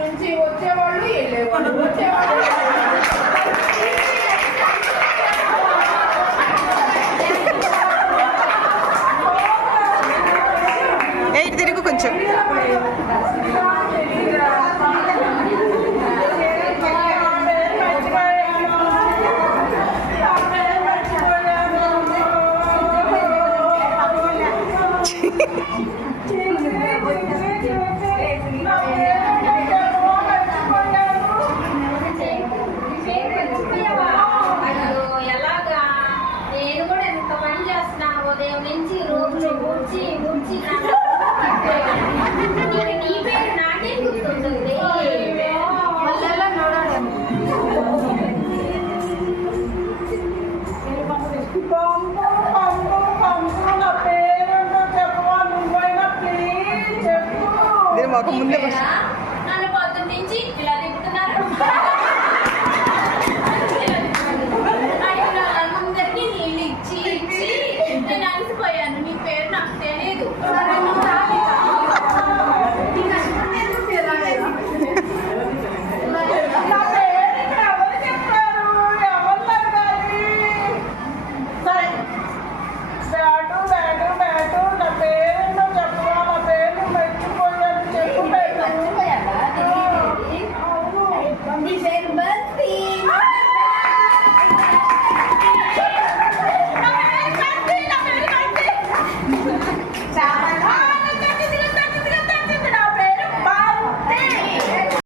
నుంచి వచ్చేవాళ్ళు వెళ్ళేవాళ్ళు వచ్చేవాళ్ళు. ఇటు తిరుగు కొంచెం. నేను కూడా ఎంత పని చేస్తున్నాను ఉదయం నుంచి రోజు ఊడ్చి ఊడ్చి నీ పేరు నాకే గుర్తుంటుంది. మాకు ముందే